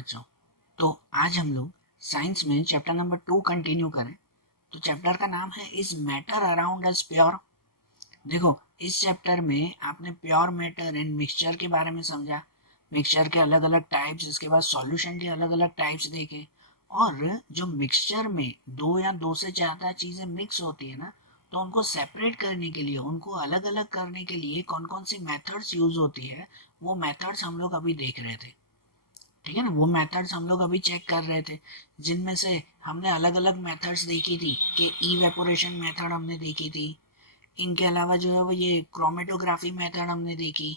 बच्चों, तो आज हम लोग साइंस में चैप्टर नंबर 2 कंटिन्यू करें। तो चैप्टर का नाम है is matter around us pure. देखो, इस चैप्टर में आपने प्योर मैटर एंड मिक्सचर के बारे में समझा, मिक्सचर के अलग अलग टाइप्स, इसके बाद सॉल्यूशन के अलग अलग टाइप्स देखे। और जो मिक्सचर में दो या दो से ज़्यादा चीज़ें मिक्स होती है ना, तो उनको सेपरेट करने के लिए, उनको अलग अलग करने के लिए कौन कौन सी मेथड्स यूज होती है, वो मेथड्स हम लोग अभी देख रहे थे। ठीक है ना, वो मेथड्स हम लोग अभी चेक कर रहे थे, जिनमें से हमने अलग अलग मेथड्स देखी थी कि इवेपोरेशन मेथड हमने देखी थी। इनके अलावा जो है वो ये क्रोमेटोग्राफी मेथड हमने देखी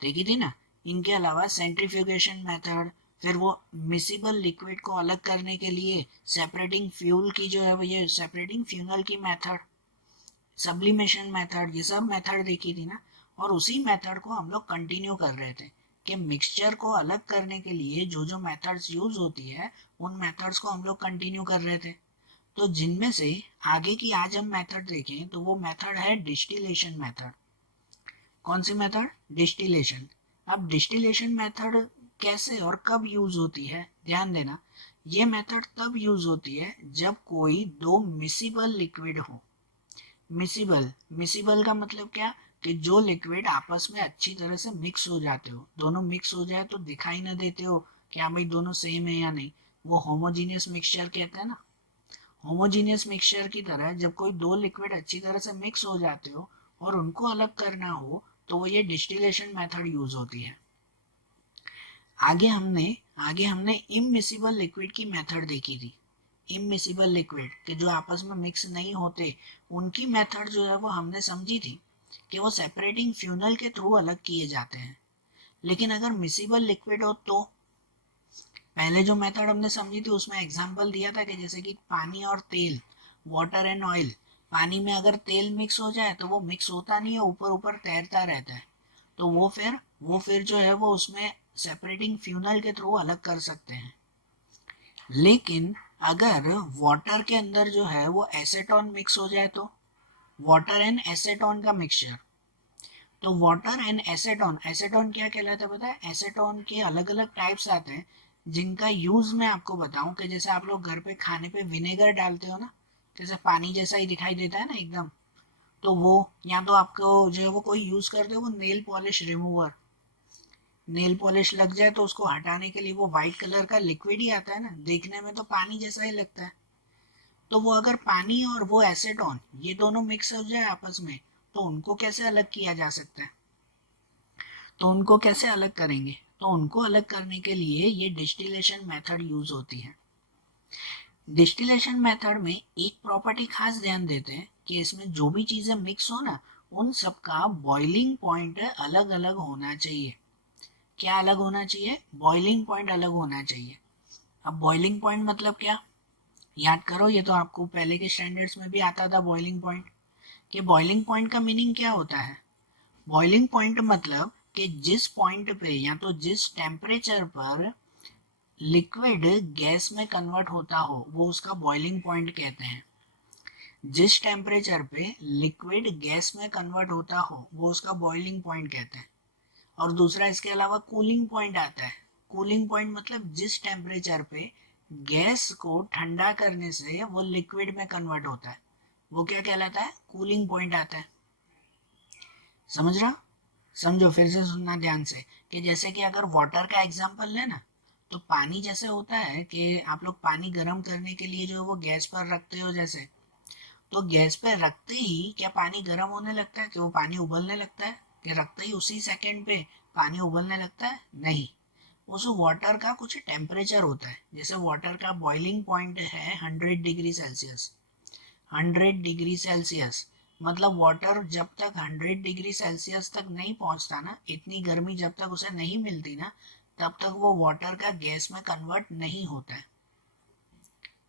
देखी थी ना। इनके अलावा सेंट्रीफ्यूगेशन मेथड, फिर वो मिसिबल लिक्विड को अलग करने के लिए सेपरेटिंग फ्यूल की जो है वो ये सेपरेटिंग फ्यूनल की मेथड, सब्लिमेशन मेथड, ये सब मेथड देखी थी ना। और उसी मेथड को हम लोग कंटिन्यू कर रहे थे कि मिक्सचर को अलग करने के लिए जो जो मेथड्स यूज होती है, उन मेथड्स को हम लोग कंटिन्यू कर रहे थे। तो जिनमें से आगे की आज हम मेथड देखें तो वो मेथड है डिस्टिलेशन मेथड। कौन सी मेथड? डिस्टिलेशन। अब डिस्टिलेशन मेथड कैसे और कब यूज होती है, ध्यान देना। ये मेथड तब यूज होती है जब कोई दो मिसिबल लिक्विड हो। मिसिबल, मिसिबल का मतलब क्या, कि जो लिक्विड आपस में अच्छी तरह से मिक्स हो जाते हो, दोनों मिक्स हो जाए तो दिखाई ना देते हो कि हाँ भाई दोनों सेम है या नहीं, वो होमोजीनियस मिक्सचर कहते हैं ना। होमोजीनियस मिक्सचर की तरह जब कोई दो लिक्विड अच्छी तरह से मिक्स हो जाते हो और उनको अलग करना हो, तो वो ये डिस्टिलेशन मेथड यूज होती है। आगे हमने इममिसिबल लिक्विड की मेथड देखी थी। इममिसिबल लिक्विड के जो आपस में मिक्स नहीं होते, उनकी मेथड जो है वो हमने समझी थी कि वो सेपरेटिंग फ्यूनल के थ्रू अलग किए जाते हैं। लेकिन अगर मिसिबल लिक्विड हो तो पहले जो मेथड हमने समझी थी उसमें एग्जांपल दिया था कि जैसे कि पानी और तेल, वाटर एंड ऑयल। पानी में अगर तेल मिक्स हो जाए तो वो मिक्स होता नहीं है, ऊपर ऊपर तैरता रहता है। तो वो फिर जो है वो उसमें सेपरेटिंग फ्यूनल के थ्रू अलग कर सकते हैं। लेकिन अगर वाटर के अंदर जो है वो एसेटोन मिक्स हो जाए तो, वाटर एंड एसेटोन का मिक्सचर, तो वाटर एंड एसेटोन, एसेटोन क्या कहलाता है पता है? एसेटोन के अलग अलग टाइप्स आते हैं जिनका यूज मैं आपको बताऊं कि जैसे आप लोग घर पे खाने पे विनेगर डालते हो ना, जैसे पानी जैसा ही दिखाई देता है ना एकदम, तो वो, या तो आपको जो है वो कोई यूज करते हो वो nail polish remover, nail polish लग जाए तो उसको हटाने के लिए वो वाइट कलर का लिक्विड ही आता है ना, देखने में तो पानी जैसा ही लगता है। तो वो अगर पानी और वो एसेटोन ये दोनों मिक्स हो जाए आपस में, तो उनको कैसे अलग किया जा सकता है? तो उनको कैसे अलग करेंगे? तो उनको अलग करने के लिए ये डिस्टिलेशन मेथड यूज होती है। डिस्टिलेशन मेथड में एक प्रॉपर्टी खास ध्यान देते हैं कि इसमें जो भी चीजें मिक्स हो ना, उन सबका बॉइलिंग पॉइंट अलग अलग होना चाहिए। क्या अलग होना चाहिए? बॉइलिंग पॉइंट अलग होना चाहिए। अब बॉइलिंग पॉइंट मतलब क्या? याद करो, ये तो आपको पहले के स्टैंडर्ड्स में भी आता था बॉइलिंग पॉइंट। कि बॉइलिंग पॉइंट का मीनिंग क्या होता है? बॉइलिंग पॉइंट मतलब कि जिस पॉइंट पे या तो जिस टेम्परेचर पर लिक्विड गैस में कन्वर्ट होता हो, वो उसका बॉइलिंग पॉइंट कहते हैं। जिस टेम्परेचर पे लिक्विड गैस में कन्वर्ट होता हो, वो उसका बॉइलिंग पॉइंट कहते हैं। और दूसरा इसके अलावा कूलिंग पॉइंट आता है। कूलिंग पॉइंट मतलब जिस टेम्परेचर पे गैस को ठंडा करने से वो लिक्विड में कन्वर्ट होता है, वो क्या कहलाता है? कूलिंग पॉइंट आता है। समझ रहा? समझो, फिर से सुनना ध्यान से। कि जैसे कि अगर वाटर का एग्जांपल लेना, तो पानी जैसे होता है कि आप लोग पानी गर्म करने के लिए जो है वो गैस पर रखते हो, जैसे तो गैस पे रखते ही क्या पानी गर्म होने लगता है, कि वो पानी उबलने लगता है, कि रखते ही उसी सेकंड पे पानी उबलने लगता है? नहीं। उस वाटर का कुछ टेम्परेचर होता है। जैसे वाटर का बॉइलिंग पॉइंट है 100 डिग्री सेल्सियस। 100 डिग्री सेल्सियस मतलब वाटर जब तक 100 डिग्री सेल्सियस तक नहीं पहुंचता ना, इतनी गर्मी जब तक उसे नहीं मिलती ना, तब तक वो वाटर का गैस में कन्वर्ट नहीं होता है।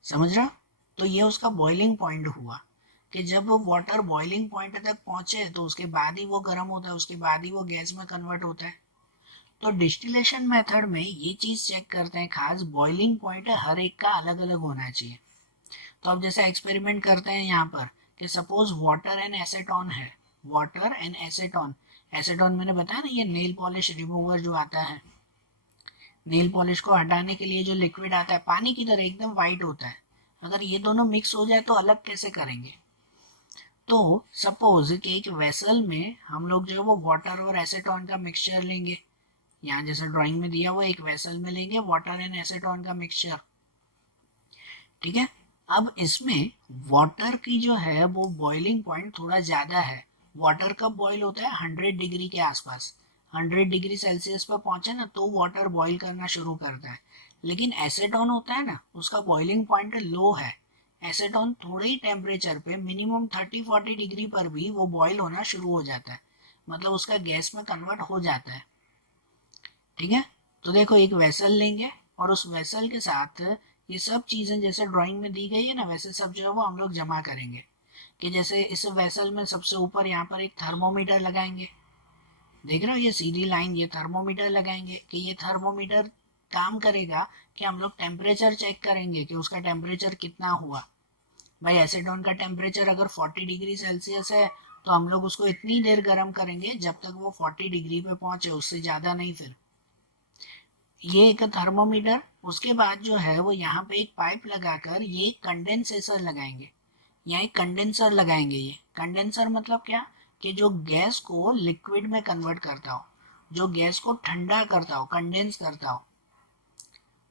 समझ रहा? तो ये उसका बॉइलिंग पॉइंट हुआ कि जब वो वाटर बॉइलिंग पॉइंट तक पहुंचे तो उसके बाद ही वो गर्म होता है, उसके बाद ही वो गैस में कन्वर्ट होता है। तो डिस्टिलेशन मेथड में ये चीज चेक करते हैं खास, बॉइलिंग पॉइंट हर एक का अलग अलग होना चाहिए। तो अब जैसे एक्सपेरिमेंट करते हैं यहाँ पर कि सपोज वाटर एंड एसेटोन है। वाटर एंड एसेटोन, एसेटोन मैंने बताया ना, ये नेल पॉलिश रिमूवर जो आता है, नेल पॉलिश को हटाने के लिए जो लिक्विड आता है पानी की तरह एकदम वाइट होता है, अगर ये दोनों मिक्स हो जाए तो अलग कैसे करेंगे? तो सपोज कि एक वेसल में हम लोग जो है वो वाटर और एसीटोन का मिक्सचर लेंगे, यहाँ जैसे ड्राइंग में दिया हुआ एक वेसल में लेंगे वाटर एंड एसीटोन का मिक्सचर, ठीक है। अब इसमें वाटर की जो है वो बॉइलिंग पॉइंट थोड़ा ज़्यादा है। वाटर कब बॉईल होता है? 100 डिग्री के आसपास। 100 डिग्री सेल्सियस पर पहुंचे ना तो वाटर बॉईल करना शुरू करता है। लेकिन एसीटोन होता है ना, उसका बॉइलिंग पॉइंट लो है। एसीटोन थोड़े ही टेम्परेचर पे मिनिमम 30-40 डिग्री पर भी वो बॉईल होना शुरू हो जाता है, मतलब उसका गैस में कन्वर्ट हो जाता है, ठीक है। तो देखो एक वेसल लेंगे और उस वेसल के साथ ये सब चीज़ें जैसे ड्राइंग में दी गई है ना वैसे सब जो है वो हम लोग जमा करेंगे। कि जैसे इस वेसल में सबसे ऊपर यहाँ पर एक थर्मोमीटर लगाएंगे, देख रहे हो ये सीधी लाइन, ये थर्मोमीटर लगाएंगे कि ये थर्मोमीटर काम करेगा कि हम लोग टेम्परेचर चेक करेंगे कि उसका टेम्परेचर कितना हुआ। भाई एसीटोन का टेम्परेचर अगर 40 डिग्री सेल्सियस है तो हम लोग उसको इतनी देर गर्म करेंगे जब तक वो 40 डिग्री पे पहुंचे, उससे ज़्यादा नहीं। फिर ये एक थर्मोमीटर, उसके बाद जो है वो यहाँ पे एक पाइप लगाकर ये कंडेंसेटर लगाएंगे, यहाँ एक कंडेंसर लगाएंगे। ये कंडेंसर मतलब क्या? कि जो गैस को लिक्विड में कन्वर्ट करता हो, जो गैस को ठंडा करता हो, कंडेंस करता हो।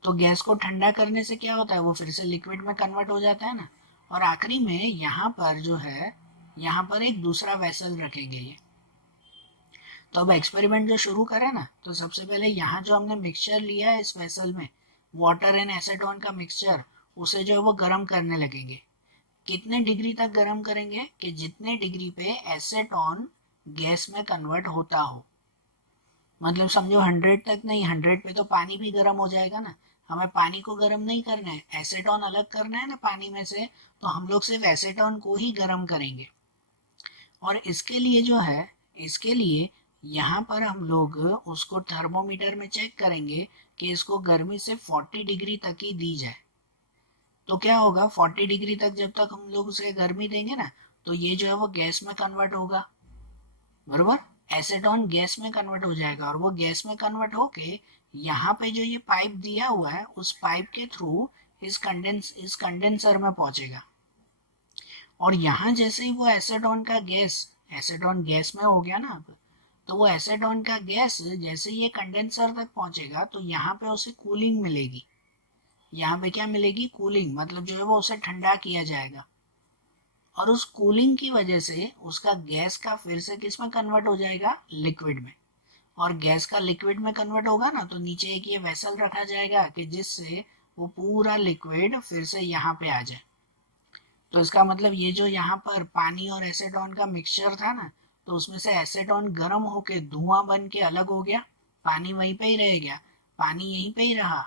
तो गैस को ठंडा करने से क्या होता है? वो फिर से लिक्विड में कन्वर्ट हो जाता है ना। और आखिरी में यहाँ पर जो है, यहाँ पर एक दूसरा वेसल रखेंगे ये। तो अब एक्सपेरिमेंट जो शुरू करें ना, तो सबसे पहले यहाँ जो हमने मिक्सचर लिया है इस वेसल में, वाटर एंड एसीटोन का मिक्सचर, उसे जो है वो गर्म करने लगेंगे। कितने डिग्री तक गर्म करेंगे? कि जितने डिग्री पे एसीटोन गैस में कन्वर्ट होता हो। मतलब समझो 100 तक नहीं, 100 पे तो पानी भी गर्म हो जाएगा ना। हमें पानी को गर्म नहीं करना है, एसीटोन अलग करना है ना पानी में से, तो हम लोग सिर्फ एसीटोन को ही गर्म करेंगे। और इसके लिए जो है, इसके लिए यहाँ पर हम लोग उसको थर्मोमीटर में चेक करेंगे कि इसको गर्मी से 40 डिग्री तक ही दी जाए। तो क्या होगा, 40 डिग्री तक जब तक हम लोग उसे गर्मी देंगे ना, तो ये जो है वो गैस में कन्वर्ट होगा, बरोबर। एसीटोन गैस में कन्वर्ट हो जाएगा और वो गैस में कन्वर्ट होके यहाँ पे जो ये पाइप दिया हुआ है उस पाइप के थ्रू इस कंडेंसर में पहुंचेगा। और यहाँ जैसे ही वो एसीटोन का गैस, एसीटोन गैस में हो गया ना अब, तो वो एसीटोन का गैस जैसे ये कंडेंसर तक पहुंचेगा तो यहाँ पे उसे कूलिंग मिलेगी। यहाँ पे क्या मिलेगी? कूलिंग, मतलब जो है वो उसे ठंडा किया जाएगा। और उस कूलिंग की वजह से उसका गैस का फिर से किस में कन्वर्ट हो जाएगा? लिक्विड में। और गैस का लिक्विड में कन्वर्ट होगा ना तो नीचे एक ये वेसल रखा जाएगा कि जिससे वो पूरा लिक्विड फिर से यहाँ पे आ जाए। तो इसका मतलब ये जो यहाँ पर पानी और एसीटोन का मिक्सचर था ना, तो उसमें से एसीटोन गर्म होके धुआं बन के अलग हो गया, पानी वहीं पे ही रह गया, पानी यहीं पे ही रहा।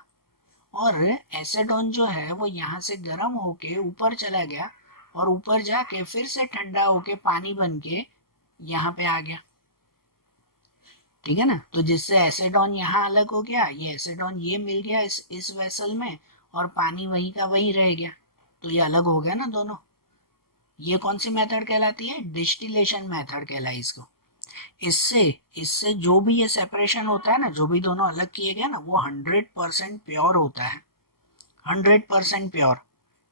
और एसीटोन जो है वो यहाँ से गर्म होके ऊपर चला गया और ऊपर जाके फिर से ठंडा होके पानी बन के यहाँ पे आ गया, ठीक है ना। तो जिससे एसीटोन यहाँ अलग हो गया, ये एसीटोन ये मिल गया इस वेसल में, और पानी वहीं का वहीं रह गया, तो ये अलग हो गया ना दोनों। ये कौन सी मेथड कहलाती है? डिस्टिलेशन मेथड कहलाई इसको। इससे इससे जो भी ये सेपरेशन होता है ना, जो भी दोनों अलग किए गए ना, वो 100% प्योर होता है। 100% प्योर,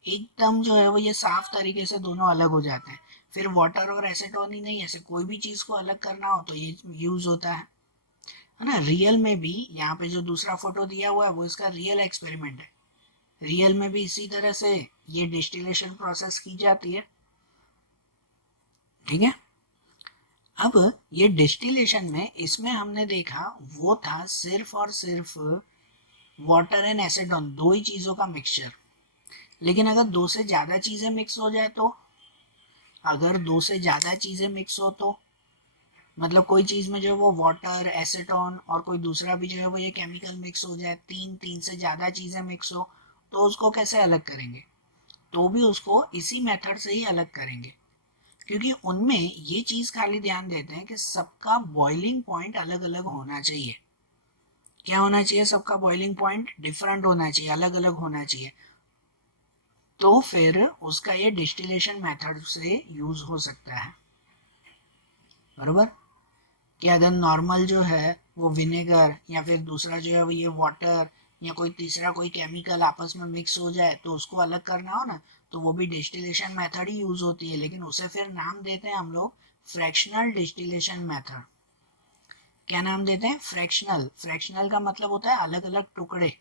एकदम जो है वो ये साफ तरीके से दोनों अलग हो जाते हैं। फिर वाटर और एसीटोन ही नहीं, ऐसे कोई भी चीज़ को अलग करना हो तो ये यूज होता है ना। रियल में भी यहाँ पे जो दूसरा फोटो दिया हुआ है वो इसका रियल एक्सपेरिमेंट है। रियल में भी इसी तरह से ये डिस्टिलेशन प्रोसेस की जाती है, ठीक है। अब ये डिस्टिलेशन में इसमें हमने देखा वो था सिर्फ और सिर्फ वाटर एंड एसिडोन, दो ही चीज़ों का मिक्सचर। लेकिन अगर दो से ज़्यादा चीज़ें मिक्स हो जाए तो, अगर दो से ज़्यादा चीज़ें मिक्स हो तो, मतलब कोई चीज़ में जो है वो वाटर एसीटोन और कोई दूसरा भी जो है वो ये केमिकल मिक्स हो जाए, तीन से ज़्यादा चीज़ें मिक्स हो, तो उसको कैसे अलग करेंगे? तो भी उसको इसी मेथड से ही अलग करेंगे, क्योंकि उनमें ये चीज़ खाली ध्यान देते हैं कि सबका बॉइलिंग पॉइंट अलग अलग होना चाहिए। क्या होना चाहिए? सबका बॉइलिंग पॉइंट डिफरेंट होना चाहिए, अलग अलग होना चाहिए। तो फिर उसका ये डिस्टिलेशन मेथड से यूज हो सकता है, बरोबर। कि अगर नॉर्मल जो है वो विनेगर या फिर दूसरा जो है वो ये वाटर या कोई तीसरा कोई केमिकल आपस में मिक्स हो जाए तो उसको अलग करना हो ना, तो वो भी डिस्टिलेशन मेथड ही यूज होती है, लेकिन उसे फिर नाम देते हैं हम लोग फ्रैक्शनल डिस्टिलेशन मेथड। क्या नाम देते हैं? फ्रैक्शनल। फ्रैक्शनल का मतलब होता है अलग अलग टुकड़े,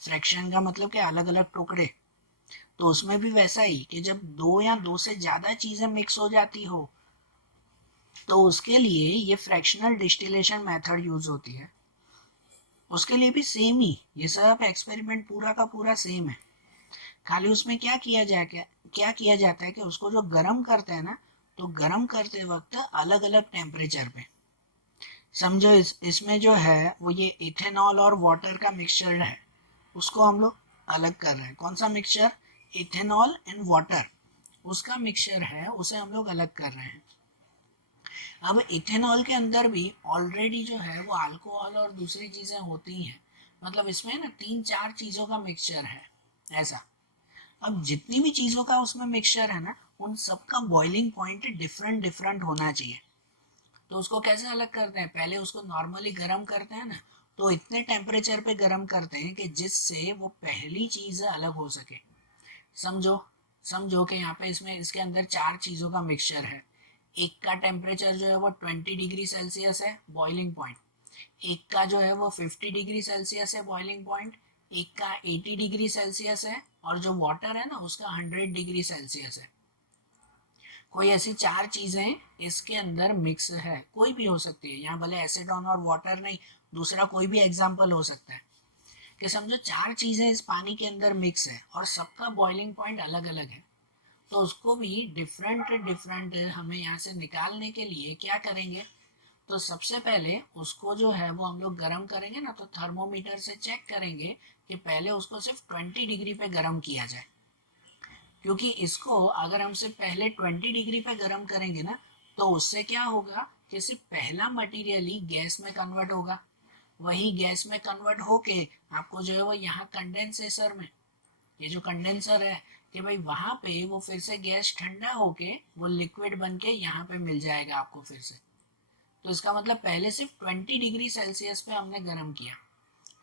फ्रैक्शन का मतलब क्या, अलग अलग टुकड़े। तो उसमें भी वैसा ही कि जब दो या दो से ज्यादा चीजें मिक्स हो जाती हो तो उसके लिए ये फ्रैक्शनल डिस्टिलेशन मेथड यूज होती है। उसके लिए भी सेम ही, ये सब एक्सपेरिमेंट पूरा का पूरा सेम है। खाली उसमें क्या किया जाता है कि उसको जो गर्म करते हैं ना, तो गर्म करते वक्त अलग अलग टेम्परेचर पे, समझो इसमें जो है वो ये इथेनॉल और वाटर का मिक्सचर है, उसको हम लोग अलग कर रहे हैं। कौन सा मिक्सचर? इथेनॉल एंड वाटर, उसका मिक्सचर है, उसे हम लोग अलग कर रहे हैं। अब इथेनॉल के अंदर भी ऑलरेडी जो है वो अल्कोहल और दूसरी चीजें होती हैं, मतलब इसमें ना तीन चार चीजों का मिक्सचर है ऐसा। अब जितनी भी चीजों का उसमें मिक्सचर है ना, उन सबका बॉइलिंग पॉइंट डिफरेंट डिफरेंट होना चाहिए। तो उसको कैसे अलग करते हैं? पहले उसको नॉर्मली गर्म करते हैं ना, तो इतने टेम्परेचर पे गर्म करते हैं कि जिससे वो पहली चीज अलग हो सके। समझो, समझो कि यहाँ पे इसमें इसके अंदर चार चीज़ों का मिक्सचर है। एक का टेम्परेचर जो है वो 20 डिग्री सेल्सियस है बॉइलिंग पॉइंट, एक का जो है वो 50 डिग्री सेल्सियस है बॉइलिंग पॉइंट, एक का 80 डिग्री सेल्सियस है, और जो वाटर है ना उसका 100 डिग्री सेल्सियस है। कोई ऐसी चार चीज़ें इसके अंदर मिक्स है, कोई भी हो सकती है, यहाँ भले एसिडोन और वाटर नहीं, दूसरा कोई भी एग्जाम्पल हो सकता है। कि समझो चार चीज़ें इस पानी के अंदर मिक्स है और सबका बॉइलिंग पॉइंट अलग अलग है, तो उसको भी डिफरेंट डिफरेंट हमें यहाँ से निकालने के लिए क्या करेंगे? तो सबसे पहले उसको जो है वो हम लोग गर्म करेंगे ना, तो थर्मोमीटर से चेक करेंगे कि पहले उसको सिर्फ 20 डिग्री पे गर्म किया जाए। क्योंकि इसको अगर हम सिर्फ पहले 20 डिग्री पे गर्म करेंगे ना, तो उससे क्या होगा कि सिर्फ पहला मटेरियल ही गैस में कन्वर्ट होगा, वही गैस में कन्वर्ट होके आपको जो है वो यहाँ कंडेंसेसर में, ये जो कंडेंसर है, कि भाई वहां पे वो फिर से गैस ठंडा होके वो लिक्विड बन के यहाँ पे मिल जाएगा आपको फिर से। तो इसका मतलब पहले सिर्फ 20 डिग्री सेल्सियस पे हमने गर्म किया,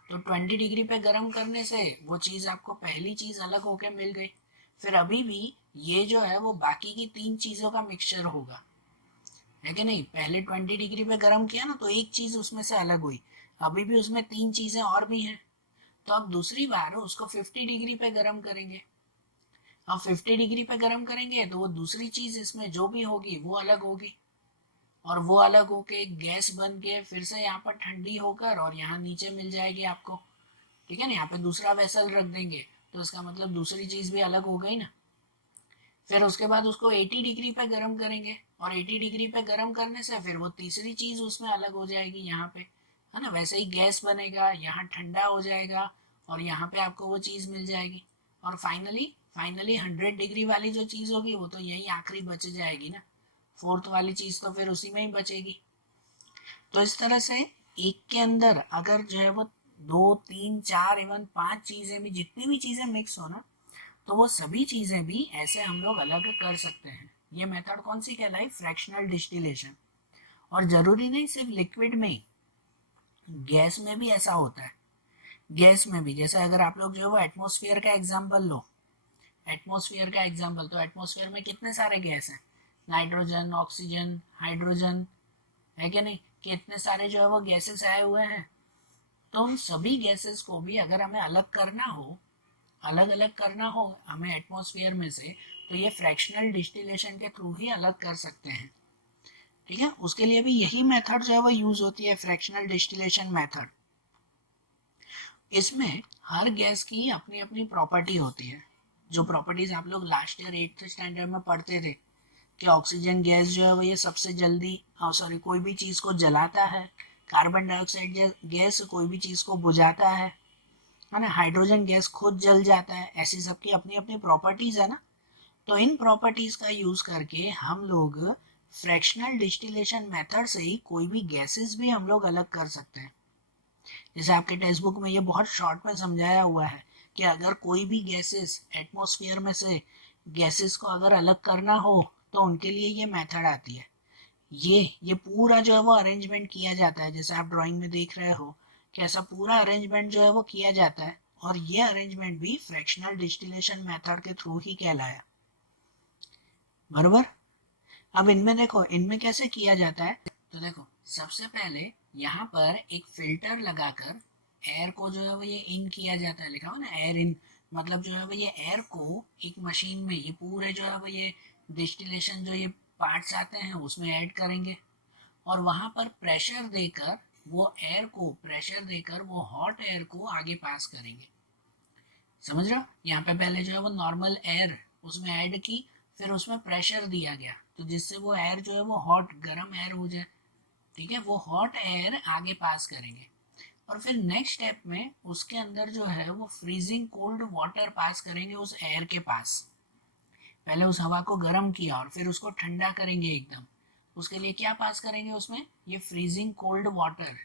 तो 20 डिग्री पे गर्म करने से वो चीज़ आपको पहली चीज़ अलग होके मिल गई। फिर अभी भी ये जो है वो बाकी की तीन चीज़ों का मिक्सचर होगा, है कि नहीं? पहले 20 डिग्री पे गर्म किया ना तो एक चीज़ उसमें से अलग हुई, अभी भी उसमें तीन चीज़ें और भी हैं। तो अब दूसरी बार उसको 50 डिग्री पे गर्म करेंगे। अब 50 डिग्री पे गर्म करेंगे तो वो दूसरी चीज इसमें जो भी होगी वो अलग होगी, और वो अलग होके गैस बन के फिर से यहाँ पर ठंडी होकर और यहाँ नीचे मिल जाएगी आपको। ठीक है ना? यहाँ पे दूसरा वेसल रख देंगे तो इसका मतलब दूसरी चीज भी अलग हो गई ना। फिर उसके बाद उसको 80 डिग्री पे गर्म करेंगे, और 80 डिग्री पे गर्म करने से फिर वो तीसरी चीज उसमें अलग हो जाएगी यहाँ पे, है ना? वैसे ही गैस बनेगा, यहाँ ठंडा हो जाएगा और यहाँ पे आपको वो चीज मिल जाएगी। और फाइनली फाइनली 100 डिग्री वाली जो चीज होगी वो तो यही आखिरी बच जाएगी ना, फोर्थ वाली चीज तो फिर उसी में ही बचेगी। तो इस तरह से एक के अंदर अगर जो है वो दो तीन चार इवन पांच चीजें भी, जितनी भी चीजें मिक्स हो ना, तो वो सभी चीजें भी ऐसे हम लोग अलग कर सकते हैं। ये मेथड कौन सी कहलाई? Fractional distillation. और जरूरी नहीं सिर्फ लिक्विड में ही, गैस में भी ऐसा होता है। गैस में भी जैसे अगर आप लोग जो है वो एटमोसफियर का एग्जांपल लो, एटमोसफियर का एग्जांपल, तो एटमोसफियर में कितने सारे गैस हैं? नाइट्रोजन, ऑक्सीजन, हाइड्रोजन, है कि नहीं? कि इतने सारे जो है वो गैसेस आए हुए हैं। तो उन सभी गैसेस को भी अगर हमें अलग करना हो, अलग अलग करना हो हमें एटमॉस्फेयर में से, तो ये फ्रैक्शनल डिस्टिलेशन के थ्रू ही अलग कर सकते हैं। ठीक है? उसके लिए भी यही मेथड जो है वो यूज होती है, फ्रैक्शनल डिस्टिलेशन मेथड। इसमें हर गैस की अपनी अपनी प्रॉपर्टी होती है, जो प्रॉपर्टीज आप लोग लास्ट ईयर 8th स्टैंडर्ड में पढ़ते थे, कि ऑक्सीजन गैस जो है वो ये सबसे जल्दी, कोई भी चीज़ को जलाता है, कार्बन डाइऑक्साइड गैस कोई भी चीज़ को बुझाता है ना, हाइड्रोजन गैस खुद जल जाता है, ऐसी सबकी अपनी अपनी प्रॉपर्टीज है ना। तो इन प्रॉपर्टीज का यूज करके हम लोग फ्रैक्शनल डिस्टिलेशन मेथड से ही कोई भी गैसेस भी हम लोग अलग कर सकते हैं। जैसे आपके टेक्स्ट बुक में ये बहुत शॉर्ट में समझाया हुआ है कि अगर कोई भी गैसेस एटमॉस्फेयर में से गैसेस को अगर अलग करना हो तो उनके लिए ये मेथड आती है। ये पूरा जो है वो अरेंजमेंट किया जाता है, जैसे आप ड्राइंग में देख रहे हो कि ऐसा पूरा अरेंजमेंट जो है वो किया जाता है, और ये अरेंजमेंट भी फ्रैक्शनल डिस्टिलेशन मेथड के थ्रू ही कहलाया। बरोबर। अब इनमें देखो, इनमें कैसे किया जाता है, तो देखो सबसे पहले यहाँ पर एक फिल्टर लगाकर एयर को जो है वो ये इन किया जाता है, लिखा हो ना एयर इन, मतलब जो है वो ये एयर को एक मशीन में ये पूरे जो है वो ये डिस्टिलेशन जो ये पार्ट्स आते हैं उसमें ऐड करेंगे, और वहां पर प्रेशर देकर वो एयर को प्रेशर देकर वो हॉट एयर को आगे पास करेंगे। समझ रहे हो, यहाँ पे पहले जो है वो नॉर्मल एयर उसमें ऐड की, फिर उसमें प्रेशर दिया गया तो जिससे वो एयर जो है वो हॉट गर्म एयर हो जाए। ठीक है, वो हॉट एयर आगे पास करेंगे, और फिर नेक्स्ट स्टेप में उसके अंदर जो है वो फ्रीजिंग कोल्ड वाटर पास करेंगे उस एयर के पास। पहले उस हवा को गर्म किया और फिर उसको ठंडा करेंगे एकदम, उसके लिए क्या पास करेंगे उसमें, ये फ्रीजिंग कोल्ड वाटर।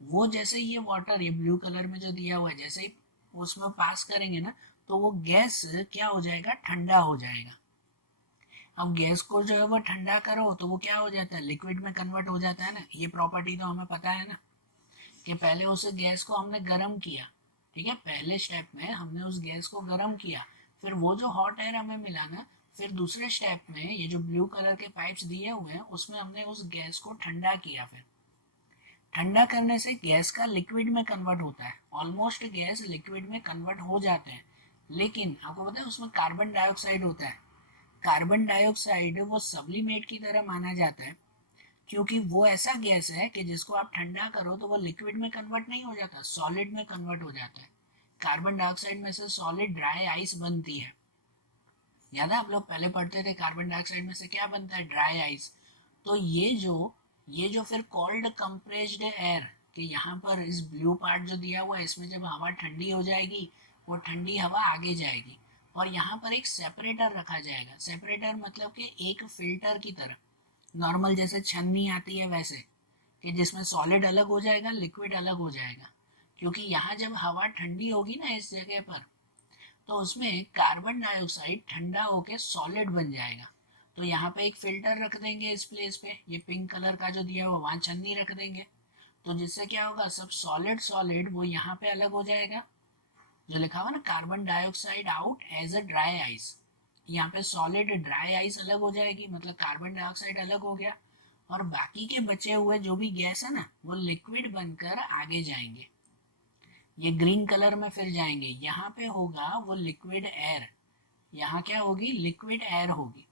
वो जैसे ये वाटर ये ब्लू कलर में जो दिया हुआ है, जैसे ही उसमें पास करेंगे ना, तो वो गैस क्या हो जाएगा, ठंडा हो जाएगा। अब गैस को जो है वो ठंडा करो तो वो क्या हो जाता है, लिक्विड में कन्वर्ट हो जाता है ना। ये प्रॉपर्टी तो हमें पता है ना, कि पहले उस गैस को हमने गर्म किया। ठीक है, पहले स्टेप में हमने उस गैस को गर्म किया, फिर वो जो हॉट एयर हमें मिला ना, फिर दूसरे स्टेप में ये जो ब्लू कलर के पाइप्स दिए हुए हैं उसमें हमने उस गैस को ठंडा किया। फिर ठंडा करने से गैस का लिक्विड में कन्वर्ट होता है, ऑलमोस्ट गैस लिक्विड में कन्वर्ट हो जाते हैं। लेकिन आपको पता है उसमें कार्बन डाइऑक्साइड होता है। कार्बन डाइऑक्साइड वो सब्लिमेट की तरह माना जाता है, क्योंकि वो ऐसा गैस है कि जिसको आप ठंडा करो तो वो लिक्विड में कन्वर्ट नहीं हो जाता, सॉलिड में कन्वर्ट हो जाता है। कार्बन डाइऑक्साइड में से सॉलिड ड्राई आइस बनती है। याद है आप लोग पहले पढ़ते थे कार्बन डाइऑक्साइड में से क्या बनता है, ड्राई आइस। तो ये जो फिर कोल्ड कंप्रेस्ड एयर, कि यहाँ पर इस ब्लू पार्ट जो दिया हुआ है इसमें जब हवा ठंडी हो जाएगी, वो ठंडी हवा आगे जाएगी, और यहाँ पर एक सेपरेटर रखा जाएगा। सेपरेटर मतलब कि एक फिल्टर की तरह, नॉर्मल जैसे छन्नी आती है वैसे, कि जिसमें सॉलिड अलग हो जाएगा, लिक्विड अलग हो जाएगा। क्योंकि यहाँ जब हवा ठंडी होगी ना इस जगह पर, तो उसमें कार्बन डाइऑक्साइड ठंडा होके सॉलिड बन जाएगा। तो यहाँ पे एक फिल्टर रख देंगे इस प्लेस पे, ये पिंक कलर का जो दिया हुआ वहाँ छन्नी रख देंगे, तो जिससे क्या होगा, सब सॉलिड सॉलिड वो यहाँ पे अलग हो जाएगा। जो लिखा हुआ ना carbon dioxide out as a dry ice, यहाँ पे सॉलिड ड्राई आइस अलग हो जाएगी, मतलब कार्बन डाइऑक्साइड अलग हो गया, और बाकी के बचे हुए जो भी गैस है ना वो लिक्विड बनकर आगे जाएंगे। ये ग्रीन कलर में फिर जाएंगे, यहाँ पे होगा वो लिक्विड एयर, यहाँ क्या होगी, लिक्विड एयर होगी।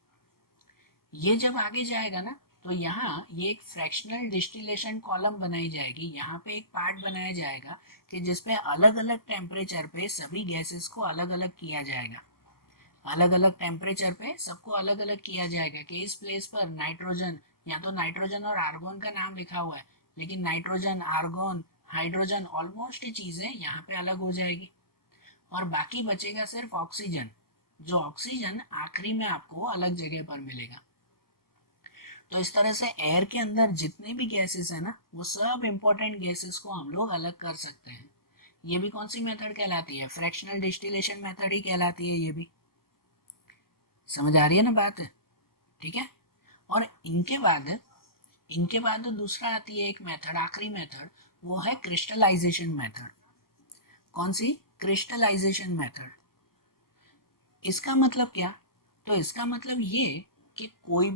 ये जब आगे जाएगा ना, तो यहाँ ये एक फ्रैक्शनल डिस्टिलेशन कॉलम बनाई जाएगी, यहाँ पे एक पार्ट बनाया जाएगा कि जिसपे अलग अलग टेम्परेचर पे सभी गैसेस को अलग अलग किया जाएगा। अलग अलग टेम्परेचर पे सबको अलग अलग किया जाएगा, कि इस प्लेस पर नाइट्रोजन, या तो नाइट्रोजन और आर्गोन का नाम लिखा हुआ है, लेकिन नाइट्रोजन, आर्गोन, हाइड्रोजन ऑलमोस्ट चीज़ें यहाँ पे अलग हो जाएगी, और बाकी बचेगा सिर्फ ऑक्सीजन, जो ऑक्सीजन आखिरी में आपको अलग जगह पर मिलेगा। तो इस तरह से एयर के अंदर जितने भी गैसेस है ना, वो सब इंपॉर्टेंट गैसेस को हम लोग अलग कर सकते हैं। ये भी कौन सी मेथड कहलाती है, फ्रैक्शनल डिस्टिलेशन मेथड ही कहलाती है ये भी। समझ आ रही है ना बात, ठीक है। और इनके बाद दूसरा आती है एक मेथड, आखिरी मेथड, वो है क्रिस्टलाइजेशन मेथड। कौन सी, क्रिस्टलाइजेशन मेथड। इसका मतलब क्या, तो इसका मतलब ये कि कोई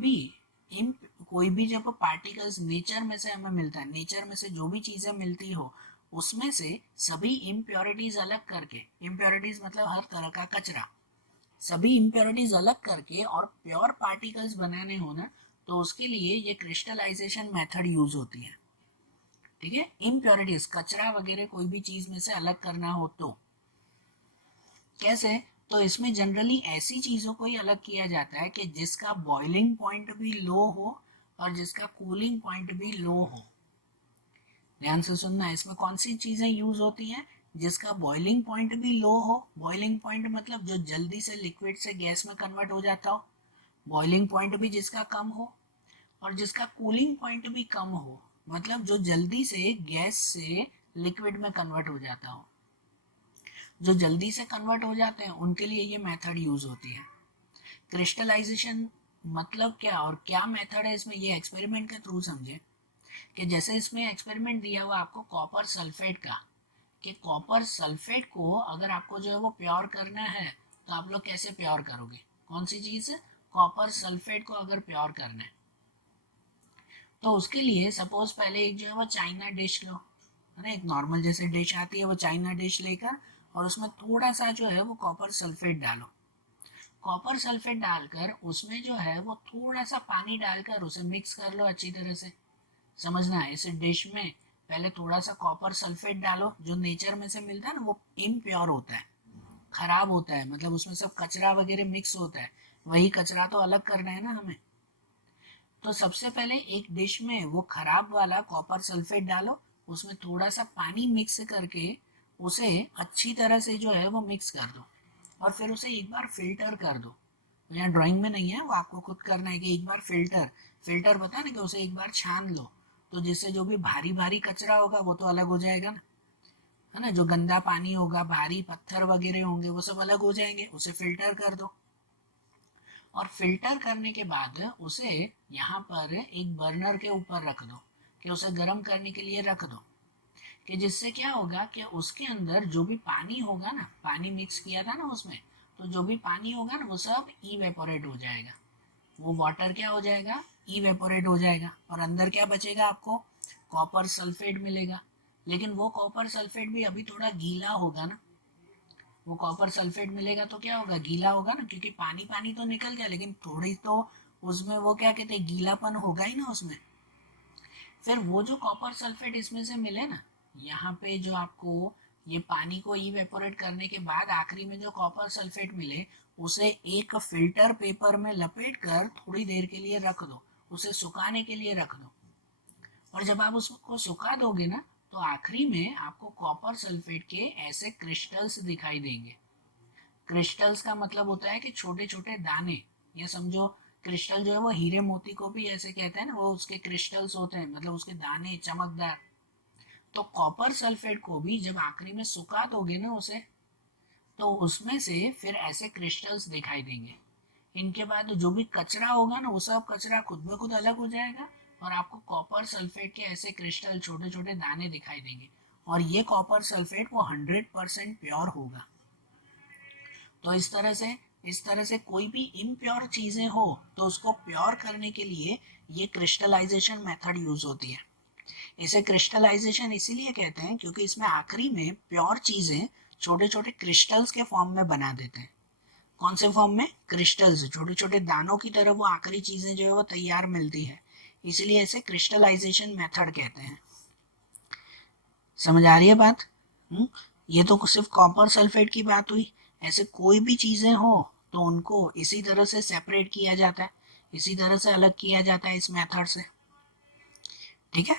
भी जब पार्टिकल्स नेचर में से हमें मिलता है, नेचर में से जो भी चीज़ें मिलती हो उसमें से सभी इम्प्योरिटीज अलग करके, इम्प्योरिटीज मतलब हर तरह का कचरा, सभी इम्प्योरिटीज अलग करके और प्योर पार्टिकल्स बनाने हो ना, तो उसके लिए ये क्रिस्टलाइजेशन मेथड यूज होती है। ठीक है, इम्प्योरिटीज कचरा वगैरह कोई भी चीज में से अलग करना हो तो कैसे, तो इसमें जनरली ऐसी चीज़ों को ही अलग किया जाता है कि जिसका बॉइलिंग पॉइंट भी लो हो और जिसका कूलिंग पॉइंट भी लो हो। ध्यान से सुनना, इसमें कौन सी चीज़ें यूज होती हैं, जिसका बॉइलिंग पॉइंट भी लो हो, बॉइलिंग पॉइंट मतलब जो जल्दी से लिक्विड से गैस में कन्वर्ट हो जाता हो, बॉइलिंग पॉइंट भी जिसका कम हो, और जिसका कूलिंग पॉइंट भी कम हो, मतलब जो जल्दी से गैस से लिक्विड में कन्वर्ट हो जाता हो। जो जल्दी से कन्वर्ट हो जाते हैं उनके लिए ये मेथड यूज होती है। क्रिस्टलाइजेशन मतलब क्या और क्या मेथड है इसमें, ये एक्सपेरिमेंट के थ्रू समझे। कि जैसे इसमें एक्सपेरिमेंट दिया हुआ आपको कॉपर सल्फेट का, कि कॉपर सल्फेट को अगर आपको जो है वो प्योर करना है तो आप लोग कैसे प्योर करोगे, कौन सी चीज़, कॉपर सल्फेट को अगर प्योर करना है तो उसके लिए सपोज पहले एक जो है वो चाइना डिश लो, है ना, एक नॉर्मल जैसे डिश आती है वो चाइना डिश लेकर, और उसमें थोड़ा सा जो है वो कॉपर सल्फेट डालो। कॉपर सल्फेट डालकर उसमें जो है वो थोड़ा सा पानी डालकर उसे मिक्स कर लो अच्छी तरह से। समझना है, इस डिश में पहले थोड़ा सा कॉपर सल्फेट डालो, जो नेचर में से मिलता है ना वो इम्प्योर होता है, खराब होता है, मतलब उसमें सब कचरा वगैरह मिक्स होता है, वही कचरा तो अलग करना है ना हमें। तो सबसे पहले एक डिश में वो खराब वाला कॉपर सल्फेट डालो, उसमें थोड़ा सा पानी मिक्स करके उसे अच्छी तरह से जो है वो मिक्स कर दो, और फिर उसे एक बार फिल्टर कर दो। तो यहाँ ड्राइंग में नहीं है, वो आपको खुद करना है कि एक बार फिल्टर, फिल्टर पता ना कि उसे एक बार छान लो, तो जिससे जो भी भारी भारी कचरा होगा वो तो अलग हो जाएगा ना, है ना, जो गंदा पानी होगा, भारी पत्थर वगैरह होंगे वो सब अलग हो जाएंगे, उसे फिल्टर कर दो। और फिल्टर करने के बाद उसे यहाँ पर एक बर्नर के ऊपर रख दो, कि उसे गर्म करने के लिए रख दो, कि जिससे क्या होगा कि उसके अंदर जो भी पानी होगा ना, पानी मिक्स किया था ना उसमें, तो जो भी पानी होगा ना वो सब इवेपोरेट हो जाएगा, वो वाटर क्या हो जाएगा, इवेपोरेट हो जाएगा, और अंदर क्या बचेगा आपको, कॉपर सल्फेट मिलेगा। लेकिन वो कॉपर सल्फेट भी अभी थोड़ा गीला होगा ना, वो कॉपर सल्फेट मिलेगा तो क्या होगा, गीला होगा ना, क्योंकि पानी पानी तो निकल गया लेकिन थोड़ी तो उसमें वो क्या कहते हैं, गीलापन होगा ही ना उसमें। फिर वो जो कॉपर सल्फेट इसमें से मिले ना, यहाँ पे जो आपको ये पानी को इवेपोरेट करने के बाद आखिरी में जो कॉपर सल्फेट मिले, उसे एक फिल्टर पेपर में लपेट कर थोड़ी देर के लिए रख दो, उसे सुखाने के लिए रख दो। और जब आप उसको सुखा दोगे ना, तो आखिरी में आपको कॉपर सल्फेट के ऐसे क्रिस्टल्स दिखाई देंगे। क्रिस्टल्स का मतलब होता है कि छोटे छोटे दाने, ये समझो, क्रिस्टल जो है वो हीरे मोती को भी ऐसे कहते हैं ना, वो उसके क्रिस्टल्स होते हैं, मतलब उसके दाने चमकदार। तो कॉपर सल्फेट को भी जब आखिरी में सुखा दोगे ना उसे, तो उसमें से फिर ऐसे क्रिस्टल्स दिखाई देंगे। इनके बाद जो भी कचरा होगा ना वो सब कचरा खुद ब खुद अलग हो जाएगा, और आपको कॉपर सल्फेट के ऐसे क्रिस्टल छोटे छोटे दाने दिखाई देंगे, और ये कॉपर सल्फेट वो 100% प्योर होगा। तो इस तरह से कोई भी इम्प्योर चीज़ें हो तो उसको प्योर करने के लिए ये क्रिस्टलाइजेशन मेथड यूज होती है। इसे क्रिस्टलाइजेशन इसीलिए कहते हैं क्योंकि इसमें आखिरी में प्योर चीज़ें छोटे छोटे क्रिस्टल्स के फॉर्म में बना देते हैं। कौन से फॉर्म में, क्रिस्टल्स, छोटे छोटे दानों की तरह वो आखिरी चीज़ें जो है वो तैयार मिलती है, इसलिए इसे क्रिस्टलाइजेशन मेथड कहते हैं। समझ आ रही है बात? ये तो सिर्फ कॉपर सल्फेट की बात हुई। ऐसे कोई भी चीज़ें हो तो उनको इसी तरह से सेपरेट किया जाता है, इसी तरह से अलग किया जाता है इस मेथड से। ठीक है।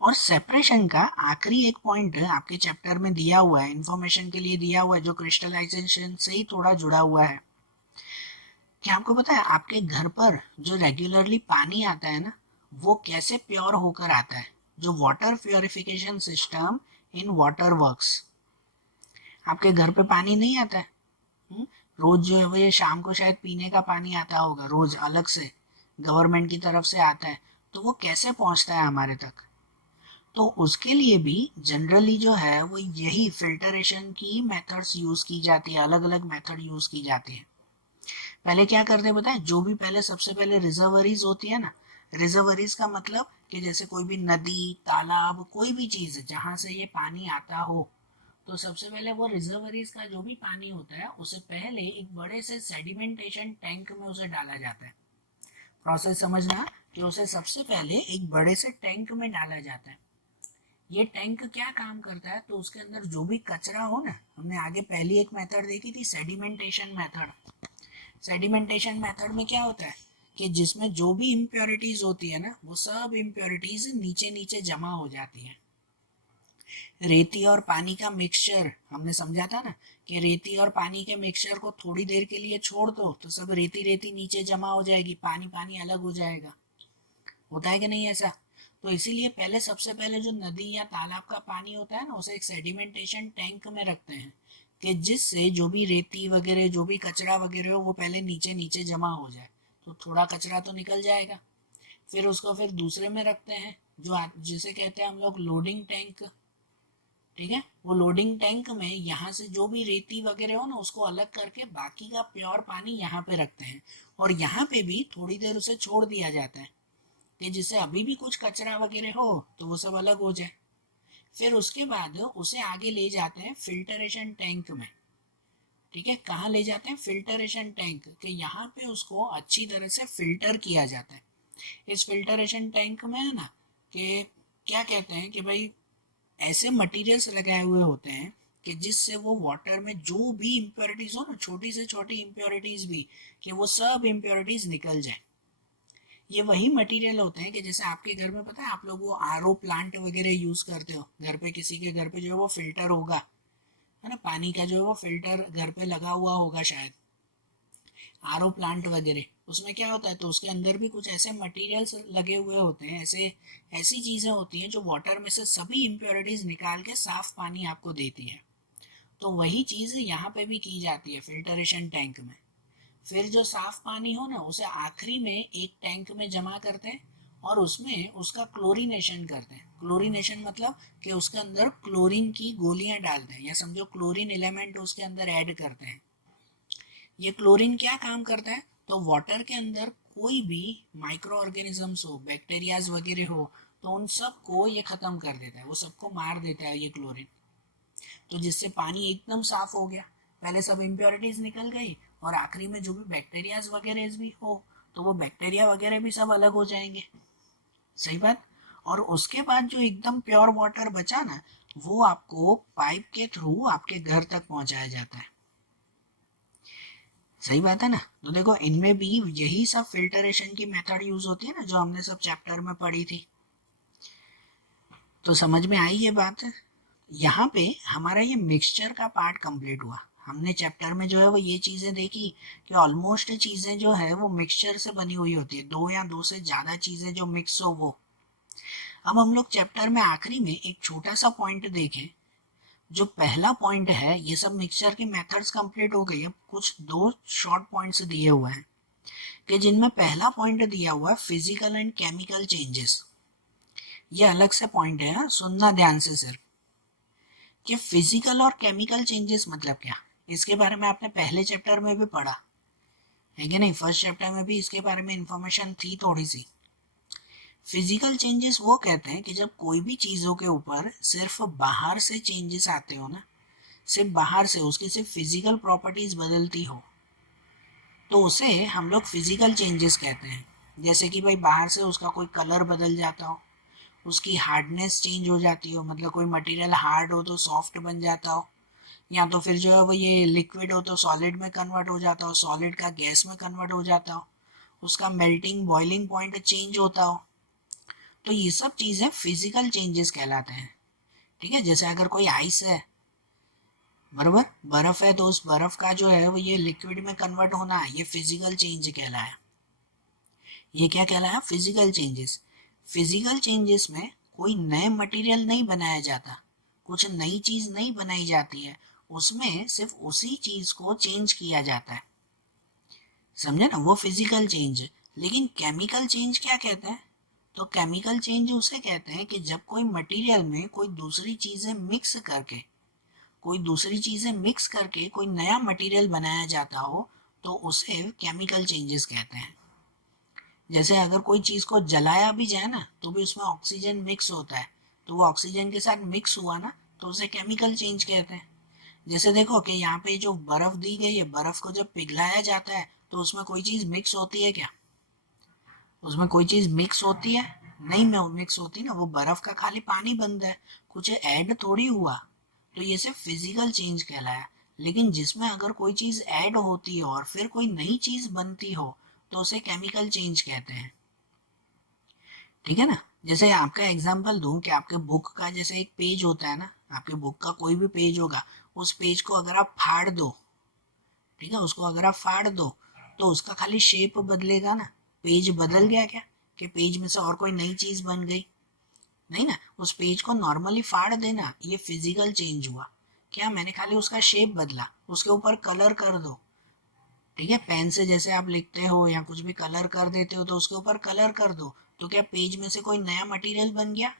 और सेपरेशन का आखिरी एक पॉइंट आपके चैप्टर में दिया हुआ है, इंफॉर्मेशन के लिए दिया हुआ है, जो क्रिस्टलाइजेशन से ही थोड़ा जुड़ा हुआ है। क्या आपको पता है आपके घर पर जो रेगुलरली पानी आता है ना, वो कैसे प्योर होकर आता है, जो water purification system in water works. आपके घर पे पानी नहीं आता है, हम्म? रोज जो है वो ये शाम को शायद पीने का पानी आता होगा, रोज अलग से गवर्नमेंट की तरफ से आता है, तो वो कैसे पहुंचता है हमारे तक। तो उसके लिए भी जनरली जो है वो यही फिल्टरेशन की मेथड्स यूज की जाती है, अलग अलग मेथड यूज की जाती है। पहले क्या करते हैं बताएं, जो भी पहले सबसे पहले रिजर्वरीज होती है ना, रिजर्वरीज का मतलब कि जैसे कोई भी नदी, तालाब, कोई भी चीज जहां से ये पानी आता हो, तो सबसे पहले वो रिजर्वरीज का जो भी पानी होता है उसे पहले एक बड़े से सेडिमेंटेशन टैंक में उसे डाला जाता है। प्रोसेस समझना, कि उसे सबसे पहले एक बड़े से टैंक में डाला जाता है। ये टैंक क्या काम करता है, तो उसके अंदर जो भी कचरा हो ना, हमने आगे पहली एक मेथड देखी थी सेडिमेंटेशन मेथड। सेडिमेंटेशन मेथड में क्या होता है कि जिसमें जो भी इम्प्योरिटीज होती है ना, वो सब इम्प्योरिटीज नीचे नीचे जमा हो जाती है। रेती और पानी का मिक्सचर हमने समझा था ना, कि रेती और पानी के मिक्सचर को थोड़ी देर के लिए छोड़ दो तो सब रेती रेती नीचे जमा हो जाएगी, पानी पानी अलग हो जाएगा। होता है कि नहीं ऐसा? तो इसीलिए पहले सबसे पहले जो नदी या तालाब का पानी होता है ना, उसे एक सेडिमेंटेशन टैंक में रखते हैं, कि जिससे जो भी रेती वगैरह, जो भी कचरा वगैरह हो, वो पहले नीचे नीचे जमा हो जाए, तो थोड़ा कचरा तो निकल जाएगा। फिर उसको फिर दूसरे में रखते हैं जिसे कहते हैं हम लोग लोडिंग टैंक। ठीक है, वो लोडिंग टैंक में यहाँ से जो भी रेती वगैरह हो ना उसको अलग करके बाकी का प्योर पानी यहाँ पे रखते हैं, और यहाँ पे भी थोड़ी देर उसे छोड़ दिया जाता है कि जिससे अभी भी कुछ कचरा वगैरह हो तो वो सब अलग हो जाए। फिर उसके बाद उसे आगे ले जाते हैं फिल्टरेशन टैंक में। ठीक है, कहाँ ले जाते हैं? फिल्टरेशन टैंक के यहाँ पे उसको अच्छी तरह से फिल्टर किया जाता है। इस फिल्टरेशन टैंक में है ना कि क्या कहते हैं कि भाई ऐसे मटेरियल्स लगाए हुए होते हैं कि जिससे वो वाटर में जो भी इम्प्योरिटीज हो ना, छोटी से छोटी इम्प्योरिटीज भी, कि वो सब इम्प्योरिटीज निकल जाए। ये वही मटेरियल होते हैं कि जैसे आपके घर में पता है आप लोग वो आरओ प्लांट वगैरह यूज करते हो, घर पे किसी के घर पे जो है वो फिल्टर होगा, है ना, पानी का जो है वो फिल्टर घर पे लगा हुआ होगा शायद, आरओ प्लांट वगैरह। उसमें क्या होता है, तो उसके अंदर भी कुछ ऐसे मटेरियल्स लगे हुए होते हैं, ऐसी चीज़ें होती हैं जो वाटर में से सभी इम्प्योरिटीज निकाल के साफ पानी आपको देती है। तो वही चीज़ यहाँ पे भी की जाती है फिल्टरेशन टैंक में। फिर जो साफ पानी हो ना उसे आखिरी में एक टैंक में जमा करते हैं और उसमें उसका क्लोरीनेशन करते हैं। क्लोरीनेशन मतलब कि उसके अंदर क्लोरीन की गोलियां डालते हैं, या समझो क्लोरीन एलिमेंट उसके अंदर ऐड करते हैं। ये क्लोरीन क्या काम करता है, तो वाटर के अंदर कोई भी माइक्रो ऑर्गेनिजम्स हो, बैक्टीरियाज वगैरह हो, तो उन सब को ये खत्म कर देता है, वो सबको मार देता है ये क्लोरीन। तो जिससे पानी एकदम साफ हो गया, पहले सब इम्प्योरिटीज निकल गई और आखिरी में जो भी बैक्टीरियाज वगैरह भी हो तो वो बैक्टीरिया वगैरह भी सब अलग हो जाएंगे। सही बात। और उसके बाद जो एकदम प्योर वाटर बचा ना, वो आपको पाइप के थ्रू आपके घर तक पहुंचाया जाता है। सही बात है ना। तो देखो इनमें भी यही सब फिल्टरेशन की मेथड यूज होती है ना, जो हमने सब चैप्टर में पढ़ी थी। तो समझ में आई ये बात है। यहाँ पे हमारा ये मिक्सचर का पार्ट कंप्लीट हुआ। हमने चैप्टर में जो है वो ये चीज़ें देखी कि ऑलमोस्ट चीज़ें जो है वो मिक्सचर से बनी हुई होती है, दो या दो से ज़्यादा चीज़ें जो मिक्स हो वो। अब हम लोग चैप्टर में आखिरी में एक छोटा सा पॉइंट देखें। जो पहला पॉइंट है, ये सब मिक्सचर की मेथड्स कंप्लीट हो गई। अब कुछ दो शॉर्ट पॉइंट्स दिए हुए हैं कि जिनमें पहला पॉइंट दिया हुआ है फिजिकल एंड केमिकल चेंजेस। ये अलग से पॉइंट है, सुनना ध्यान से सिर्फ, कि फिजिकल और केमिकल चेंजेस मतलब क्या। इसके बारे में आपने पहले चैप्टर में भी पढ़ा है कि नहीं? फर्स्ट चैप्टर में भी इसके बारे में इंफॉर्मेशन थी थोड़ी सी। फिजिकल चेंजेस वो कहते हैं कि जब कोई भी चीज़ों के ऊपर सिर्फ बाहर से चेंजेस आते हो ना, सिर्फ बाहर से उसकी सिर्फ फिजिकल प्रॉपर्टीज बदलती हो, तो उसे हम लोग फिजिकल चेंजेस कहते हैं। जैसे कि भाई बाहर से उसका कोई कलर बदल जाता हो, उसकी हार्डनेस चेंज हो जाती हो, मतलब कोई मटेरियल हार्ड हो तो सॉफ्ट बन जाता हो, या तो फिर जो है वो ये लिक्विड हो तो सॉलिड में कन्वर्ट हो जाता हो, सॉलिड का गैस में कन्वर्ट हो जाता हो, उसका मेल्टिंग बॉइलिंग पॉइंट चेंज होता हो। तो ये सब चीज़ें फिजिकल चेंजेस कहलाते हैं। ठीक है, जैसे अगर कोई आइस है, बराबर बर्फ है, तो उस बर्फ का जो है वो ये लिक्विड में कन्वर्ट होना, ये फिजिकल चेंज कहलाया। ये क्या कहलाया? Physical changes. फिजिकल चेंजेस में कोई नए मटेरियल नहीं बनाया जाता, कुछ नई चीज नहीं बनाई जाती है, उसमें सिर्फ उसी चीज को चेंज किया जाता है। समझे ना, वो फिजिकल चेंज। लेकिन केमिकल चेंज क्या कहते हैं? तो केमिकल चेंज उसे कहते हैं कि जब कोई मटेरियल में कोई दूसरी चीजें मिक्स करके कोई नया मटेरियल बनाया जाता हो, तो उसे केमिकल चेंजेस कहते हैं। जैसे अगर कोई चीज को जलाया भी जाए ना तो भी उसमें ऑक्सीजन मिक्स होता है, तो वो ऑक्सीजन के साथ मिक्स हुआ ना, तो उसे केमिकल चेंज कहते हैं। जैसे देखो कि यहाँ पे जो बर्फ दी गई है, बर्फ को जब पिघलाया जाता है तो उसमें कोई चीज मिक्स होती है क्या? उसमें कोई चीज मिक्स होती है? नहीं मिक्स होती ना, वो बर्फ का खाली पानी बनता है, कुछ ऐड थोड़ी हुआ। तो ये सिर्फ फिजिकल चेंज कहलाया। लेकिन जिसमें अगर कोई चीज ऐड होती है और फिर कोई नई चीज बनती हो, तो उसे केमिकल चेंज कहते हैं। ठीक है ना। जैसे आपका एग्जांपल दूं कि आपके बुक का जैसे एक पेज होता है ना, आपके बुक का कोई भी पेज होगा, उस पेज को अगर आप फाड़ दो, ठीक है, उसको अगर आप फाड़ दो तो उसका खाली शेप बदलेगा ना, पेज बदल गया क्या? कि पेज में से और कोई नई चीज बन गई? नहीं ना। उस पेज को नॉर्मली फाड़ देना ये फिजिकल चेंज हुआ। क्या? मैंने खाली उसका शेप बदला, उसके ऊपर कलर कर दो, ठीक है, पेन से जैसे आप लिखते हो या कुछ भी कलर कर देते हो तो उसके ऊपर कलर कर दो, तो क्या पेज में से कोई नया मटेरियल बन गया?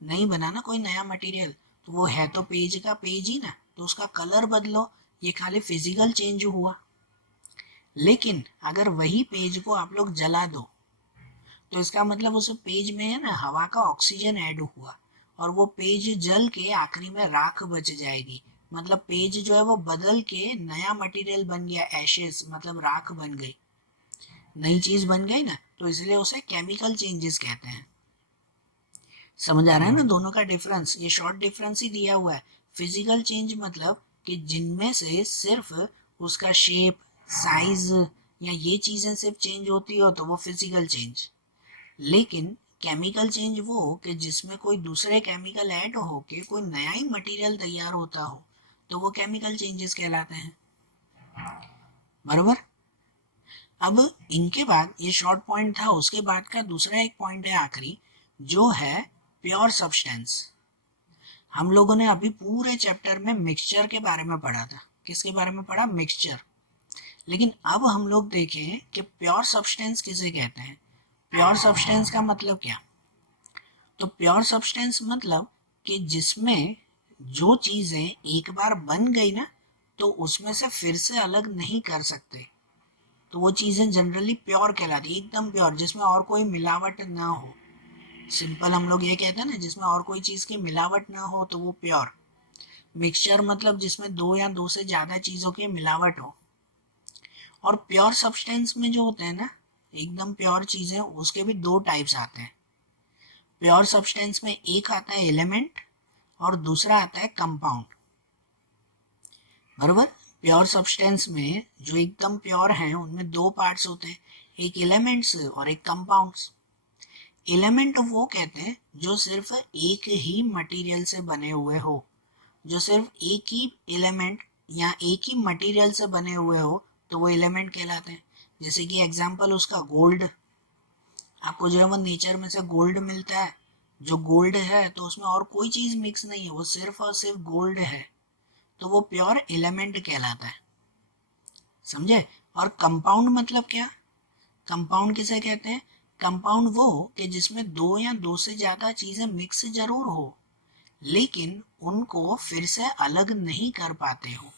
नहीं बना ना कोई नया मटेरियल। तो वो है तो पेज का पेज ही ना, तो उसका कलर बदलो, ये खाली फिजिकल चेंज हुआ। लेकिन अगर वही पेज को आप लोग जला दो तो इसका मतलब उस पेज में है ना हवा का ऑक्सीजन ऐड हुआ, और वो पेज जल के आखिरी में राख बच जाएगी। मतलब पेज जो है वो बदल के नया मटेरियल बन गया, एशेस मतलब राख बन गई, नई चीज बन गई ना, तो इसलिए उसे केमिकल चेंजेस कहते हैं। समझ आ रहा है ना दोनों का डिफरेंस? ये शॉर्ट डिफरेंस ही दिया हुआ है। फिजिकल चेंज मतलब कि जिनमें से सिर्फ उसका शेप, साइज या ये चीजें सिर्फ चेंज होती हो तो वो फिजिकल चेंज। लेकिन केमिकल चेंज वो कि जिसमें कोई दूसरे केमिकल ऐड हो के कोई नया ही मटेरियल तैयार होता हो, तो वो केमिकल चेंजेस कहलाते हैं। बरोबर। अब इनके बाद ये शॉर्ट पॉइंट था, उसके बाद का दूसरा एक पॉइंट है आखिरी, जो है प्योर सब्सटेंस। हम लोगों ने अभी पूरे चैप्टर में मिक्सचर के बारे में पढ़ा था। किसके बारे में पढ़ा? मिक्सचर। लेकिन अब हम लोग देखें कि प्योर सब्सटेंस किसे कहते हैं। प्योर सब्सटेंस का मतलब क्या? तो प्योर सब्सटेंस मतलब कि जिसमें जो चीजें एक बार बन गई ना तो उसमें से फिर से अलग नहीं कर सकते, तो वो चीजें जनरली प्योर कहलाती है, एकदम प्योर, जिसमें और कोई मिलावट ना हो। सिंपल हम लोग ये कहते हैं ना, जिसमें और कोई चीज की मिलावट ना हो तो वो प्योर। मिक्सचर मतलब जिसमें दो या दो से ज्यादा चीजों की मिलावट हो। और प्योर सब्सटेंस में जो होते हैं ना एकदम प्योर चीजें, उसके भी दो टाइप्स आते हैं। प्योर सब्सटेंस में एक आता है एलिमेंट और दूसरा आता है कंपाउंड। बरोबर। प्योर सब्सटेंस में जो एकदम प्योर हैं उनमें दो पार्ट्स होते हैं, एक एलिमेंट्स और एक कंपाउंड्स। एलिमेंट वो कहते हैं जो सिर्फ एक ही मटेरियल से बने हुए हो, जो सिर्फ एक ही एलिमेंट या एक ही मटेरियल से बने हुए हो तो वो एलिमेंट कहलाते हैं। जैसे कि एग्जांपल उसका गोल्ड, आपको जो है वो नेचर में से गोल्ड मिलता है, जो गोल्ड है तो उसमें और कोई चीज मिक्स नहीं है, वो सिर्फ और सिर्फ गोल्ड है, तो वो प्योर एलिमेंट कहलाता है। समझे? और कंपाउंड मतलब क्या? कंपाउंड किसे कहते हैं? कंपाउंड वो कि जिसमें दो या दो से ज्यादा चीजें मिक्स जरूर हो लेकिन उनको फिर से अलग नहीं कर पाते हो,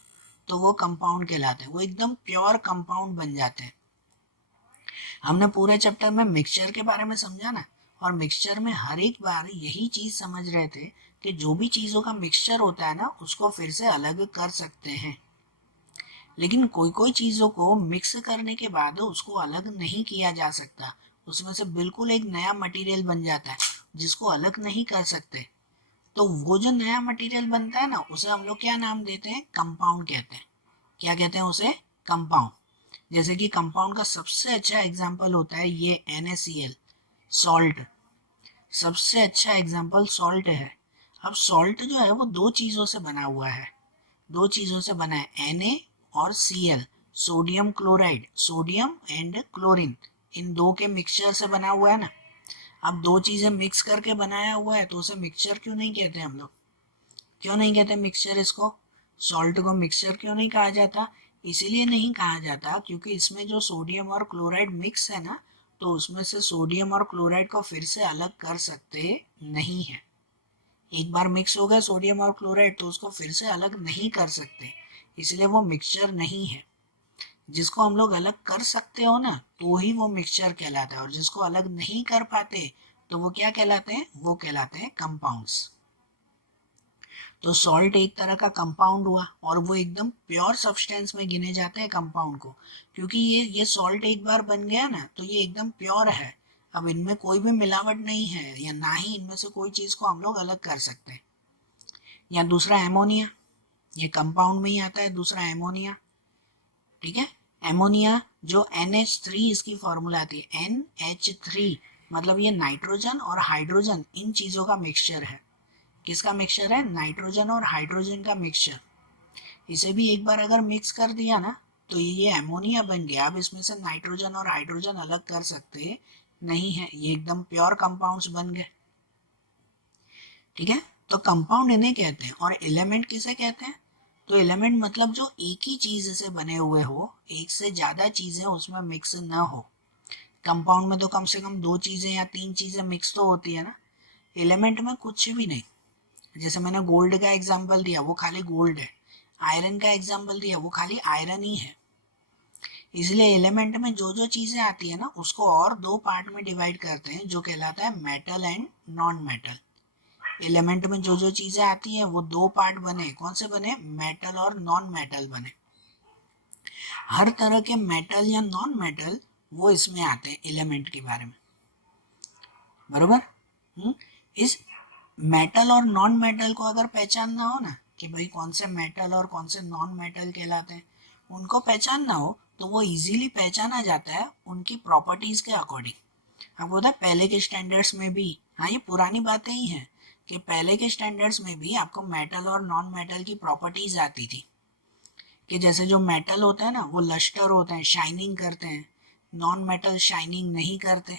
तो वो कंपाउंड कहलाते हैं, वो एकदम प्योर कंपाउंड बन जाते हैं। हमने पूरे चैप्टर में मिक्सचर के बारे में समझा ना, और मिक्सचर में हर एक बार यही चीज समझ रहे थे कि जो भी चीजों का मिक्सचर होता है ना उसको फिर से अलग कर सकते हैं। लेकिन कोई कोई चीजों को मिक्स करने के बाद उसको अलग नहीं किया जा सकता, उसमें से बिल्कुल एक नया मटेरियल बन जाता है जिसको अलग नहीं कर सकते। तो वो जो नया मटेरियल बनता है ना उसे हम लोग क्या नाम देते हैं? कंपाउंड कहते हैं। क्या कहते हैं उसे? कंपाउंड। जैसे कि कंपाउंड का सबसे अच्छा एग्जांपल होता है ये NaCl, सॉल्ट। सबसे अच्छा एग्जांपल सॉल्ट है। अब सॉल्ट जो है वो दो चीजों से बना हुआ है, दो चीजों से बना है, Na और Cl, sodium chloride, sodium and chlorine, इन दो के मिक्सचर से बना हुआ है ना। अब दो चीजें मिक्स करके बनाया हुआ है तो उसे मिक्सचर क्यों नहीं कहते हम लोग? क्यों नहीं कहते मिक्सचर इसको? सॉल्ट को मिक्सचर क्यों नहीं कहा जाता? इसीलिए नहीं कहा जाता क्योंकि इसमें जो सोडियम और क्लोराइड मिक्स है ना, तो उसमें से सोडियम और क्लोराइड को फिर से अलग कर सकते नहीं है। एक बार मिक्स हो गया सोडियम और क्लोराइड तो उसको फिर से अलग नहीं कर सकते, इसलिए वो मिक्सचर नहीं है। जिसको हम लोग अलग कर सकते हो ना तो ही वो मिक्सचर कहलाता है, और जिसको अलग नहीं कर पाते तो वो क्या कहलाते हैं? वो कहलाते हैं कंपाउंड्स। तो सॉल्ट एक तरह का कंपाउंड हुआ और वो एकदम प्योर सब्सटेंस में गिने जाते हैं कंपाउंड को, क्योंकि ये सॉल्ट एक बार बन गया ना तो ये एकदम प्योर है। अब इनमें कोई भी मिलावट नहीं है या ना ही इनमें से कोई चीज को हम लोग अलग कर सकते हैं। या दूसरा एमोनिया, ये कंपाउंड में ही आता है, दूसरा एमोनिया। ठीक है, एमोनिया जो NH3 इसकी फॉर्मूला आती है, NH3 मतलब ये नाइट्रोजन और हाइड्रोजन इन चीजों का मिक्सचर है। किसका मिक्सचर है? नाइट्रोजन और हाइड्रोजन का मिक्सचर। इसे भी एक बार अगर मिक्स कर दिया ना तो ये अमोनिया बन गया। अब इसमें से नाइट्रोजन और हाइड्रोजन अलग कर सकते नहीं है, ये एकदम प्योर कंपाउंड्स बन गए। ठीक है, तो कंपाउंड इन्हें कहते हैं। और एलिमेंट किसे कहते हैं? तो एलिमेंट मतलब जो एक ही चीज से बने हुए हो, एक से ज्यादा चीजें उसमें मिक्स ना हो। कंपाउंड में तो कम से कम 2 चीजें या 3 चीजें मिक्स तो होती है ना, एलिमेंट में कुछ भी नहीं। जैसे मैंने गोल्ड का एग्जांपल दिया, वो खाली गोल्ड है। आयरन का एग्जांपल दिया, वो खाली आयरन ही है। इसलिए एलिमेंट में जो जो चीजें आती है ना, उसको और 2 पार्ट में डिवाइड करते हैं, जो कहलाता है metal and non metal. Element में जो जो चीजें आती है वो 2 पार्ट बने। कौन से बने? मेटल और नॉन मेटल बने। हर तरह के मेटल या नॉन मेटल वो इसमें आते हैं एलिमेंट के बारे में, बरोबर। इस मेटल और नॉन मेटल को अगर पहचानना हो ना, कि भाई कौन से मेटल और कौन से नॉन मेटल कहलाते हैं, उनको पहचानना हो तो वो इजीली पहचाना जाता है उनकी प्रॉपर्टीज के अकॉर्डिंग। अब होता है पहले के स्टैंडर्ड्स में भी, हाँ ये पुरानी बातें ही हैं, कि पहले के स्टैंडर्ड्स में भी आपको मेटल और नॉन मेटल की प्रॉपर्टीज आती थी। कि जैसे जो मेटल होता है ना, वो लस्टर होते हैं, शाइनिंग करते हैं। नॉन मेटल शाइनिंग नहीं करते।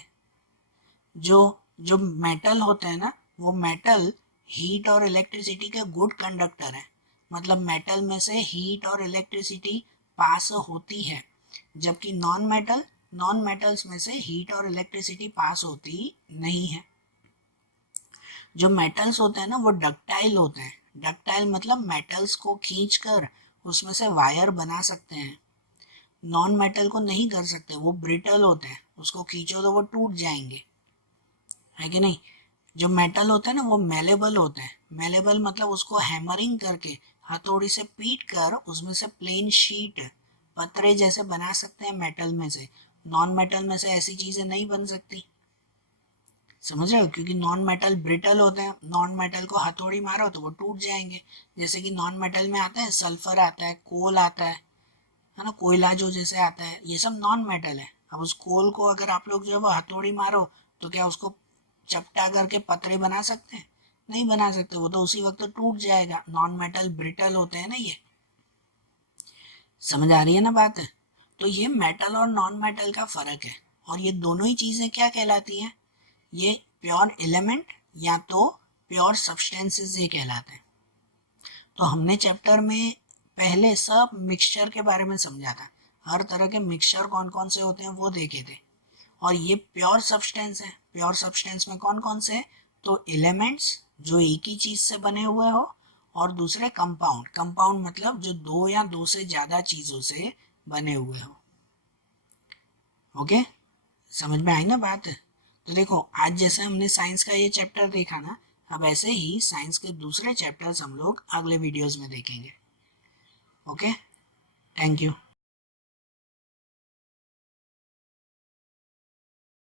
जो जो मेटल होते हैं ना, वो मेटल हीट और इलेक्ट्रिसिटी के गुड कंडक्टर है। मतलब मेटल में से हीट और इलेक्ट्रिसिटी पास होती है, जबकि नॉन मेटल्स में से हीट और इलेक्ट्रिसिटी पास होती नहीं है। जो मेटल्स होते हैं ना, वो डक्टाइल होते हैं। डक्टाइल मतलब मेटल्स को खींचकर उसमें से वायर बना सकते हैं। नॉन मेटल को नहीं कर सकते, वो ब्रिटल होते हैं, उसको खींचो तो वो टूट जाएंगे, है कि नहीं। जो मेटल होते हैं ना, वो मेलेबल होते हैं। मेलेबल मतलब उसको हैमरिंग करके, हथौड़ी से पीट कर उसमें से प्लेन शीट, पतरे जैसे बना सकते हैं मेटल में से। नॉन मेटल में से ऐसी चीजें नहीं बन सकती, समझ रहे हो, क्योंकि नॉन मेटल ब्रिटल होते हैं। नॉन मेटल को हथौड़ी मारो तो वो टूट जाएंगे। जैसे कि नॉन मेटल में आता है सल्फर, आता है कोल, आता है ना, कोयला जो जैसे आता है, ये सब नॉन मेटल है। अब उस कोल को अगर आप लोग जो है वो हथौड़ी मारो, तो क्या उसको चपटा करके पतरे बना सकते हैं? नहीं बना सकते, वो तो उसी वक्त टूट जाएगा। नॉन मेटल ब्रिटल होते हैं ना ये। समझ आ रही है ना बात? तो ये मेटल और नॉन मेटल का फर्क है। और ये दोनों ही चीजें क्या कहलाती हैं? ये प्योर एलिमेंट या तो प्योर सब्सटेंसेस ये कहलाते हैं। तो हमने चैप्टर में पहले सब मिक्सचर के बारे में समझा था। हर तरह के मिक्सचर कौन कौन से होते हैं वो देखे थे। और ये प्योर सब्सटेंस है। प्योर सब्सटेंस में कौन कौन से? तो एलिमेंट्स जो एक ही चीज से बने हुए हो, और दूसरे कंपाउंड। कंपाउंड मतलब जो 2 या 2 से ज्यादा चीजों से बने हुए हो। ओके, समझ में आई ना बात? तो देखो, आज जैसे हमने साइंस का ये चैप्टर देखा ना, अब ऐसे ही साइंस के दूसरे चैप्टर्स हम लोग अगले वीडियोस में देखेंगे। Okay, thank you.